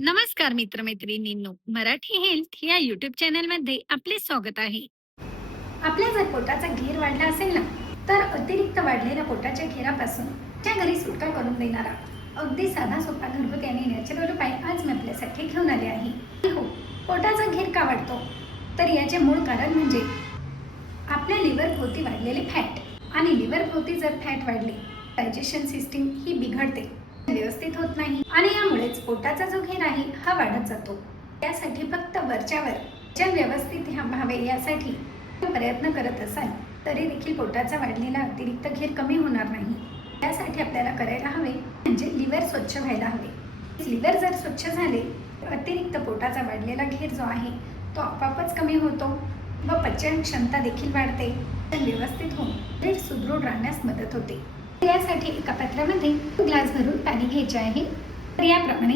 नमस्कार मित्रमैत्रिणींनो, मराठी हेल्थ या यूट्यूब चॅनलमध्ये आपले स्वागत आहे. आपल्या जर पोटाचा घेर वाढला असेल ना, तर अतिरिक्त वाढलेल्या पोटाच्या घेरापासून त्या घरी सुटका करून देणारा अगदी साधा सोपा घरगुती आणि नॅचरल उपाय आज मी आपल्यासाठी घेऊन आले आहे. हो, पोटाचा घेर का वाढतो? तर याचे मूळ कारण म्हणजे आपल्या लिव्हर भोवती वाढलेले फॅट. आणि लिव्हर भोवती जर फॅट वाढले, डायजेशन सिस्टीम ही बिघडते, व्यवस्थित होत नाही आणि यामुळेच पोटाचा जो घेर आहे हा वाढत जातो. त्यासाठी फक्त वरच्यावर वजन व्यवस्थित व्हावे यासाठी प्रयत्न करत असाल तरी देखील पोटाचा वाढलेला अतिरिक्त घेर कमी होणार नाही. त्यासाठी आपल्याला करायला हवे म्हणजे लिव्हर स्वच्छ व्हायला हवे. लिव्हर जर स्वच्छ झाले तर अतिरिक्त पोटाचा वाढलेला घेर जो आहे तो आपोआपच कमी होतो व पचन क्षमता देखील वाढते. व्यवस्थित होऊन पेट सुदृढ राहण्यास मदत होते. यासाठी एका पात्रामध्ये ग्लास भरून पाणी घ्यायचे आहे. तर याप्रमाणे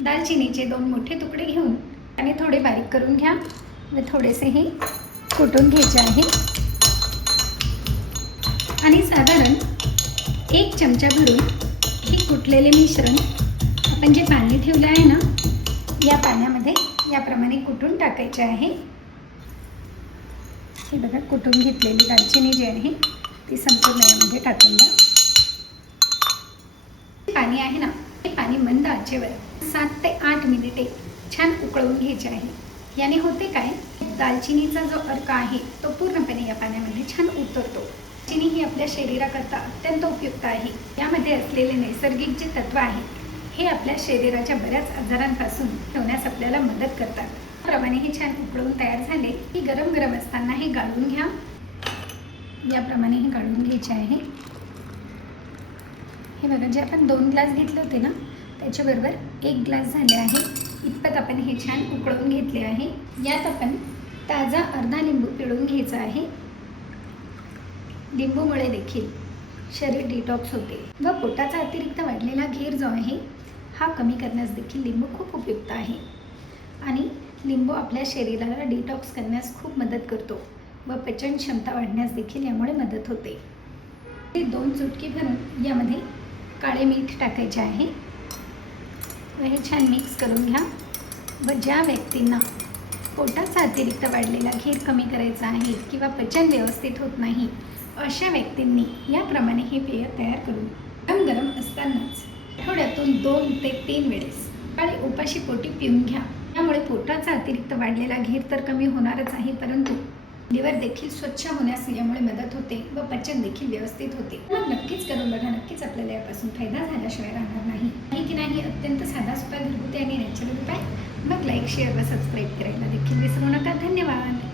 दालचिनीचे 2 मोठे तुकडे घेऊन आणि थोडे बारीक करून घ्या व थोडेसे हे कुटून घ्यायचे आहे. आणि साधारण 1 चमचा भरून हे कुटलेले मिश्रण आपण जे पाणी ठेवले आहे ना, या पाण्यामध्ये याप्रमाणे कुटून टाकायचे आहे. हे बघा, कुटून घेतलेली दालचिनी जी आहे ती संपूर्ण यामध्ये टाकून द्या. पाणी आहे ना, हे पाणी मंद आचेवर 7 ते 8 मिनिटे छान उकळून घ्यायचे आहे. याने होते काय, दालचिनीचा जो अर्क आहे तो पूर्णपणे या पाण्यामध्ये छान उतरतो. दालचिनी ही आपल्या शरीराकरता अत्यंत उपयुक्त आहे. यामध्ये असलेले नैसर्गिक जे तत्व आहेत हे आपल्या शरीराच्या बऱ्याच आजारांपासून ठेवण्यास आपल्याला मदत करतात. त्याप्रमाणे हे छान उकळून तयार झाले की गरम गरम असताना हे गाळून घ्या. याप्रमाणे हे गाळून घ्यायचे आहे. हे बघा, जे आपण 2 ग्लास घेतले होते ना, त्याच्याबरोबर 1 ग्लास झाले आहे इतपत आपण हे छान उकळून घेतले आहे. यात आपण ताजा अर्धा लिंबू पिळून घ्यायचा आहे. लिंबूमुळे देखील शरीर डिटॉक्स होते व पोटाचा अतिरिक्त वाढलेला घेर जो आहे हा कमी करण्यास देखील लिंबू खूप उपयुक्त आहे. आणि लिंबू आपल्या शरीराला डिटॉक्स करण्यास खूप मदत करतो व पचन क्षमता वाढण्यास देखील यामुळे मदत होते. 2 चुटकी भरून यामध्ये काळे मीठ टाकायचे आहे व हे छान मिक्स करून घ्या. व ज्या व्यक्तींना पोटाचा अतिरिक्त वाढलेला घेर कमी करायचा आहे किंवा पचन व्यवस्थित होत नाही, अशा व्यक्तींनी याप्रमाणे हे पेय तयार करून गरम गरम असतानाच आठवड्यातून 2 ते 3 वेळेस सकाळी उपाशी पोटी पिऊन घ्या. यामुळे पोटाचा अतिरिक्त वाढलेला घेर तर कमी होणारच आहे, परंतु लिव्हर देखील स्वच्छ होण्यास यामुळे मदत होते व पचन देखील व्यवस्थित होते. मग नक्कीच करून बघा, नक्कीच आपल्याला यापासून फायदा झाल्याशिवाय राहणार नाही की नाही. अत्यंत साधा सोपा घरगुती आणि नॅचरल उपाय. मग लाईक, शेअर व सबस्क्राईब करायला देखील विसरू नका. धन्यवाद.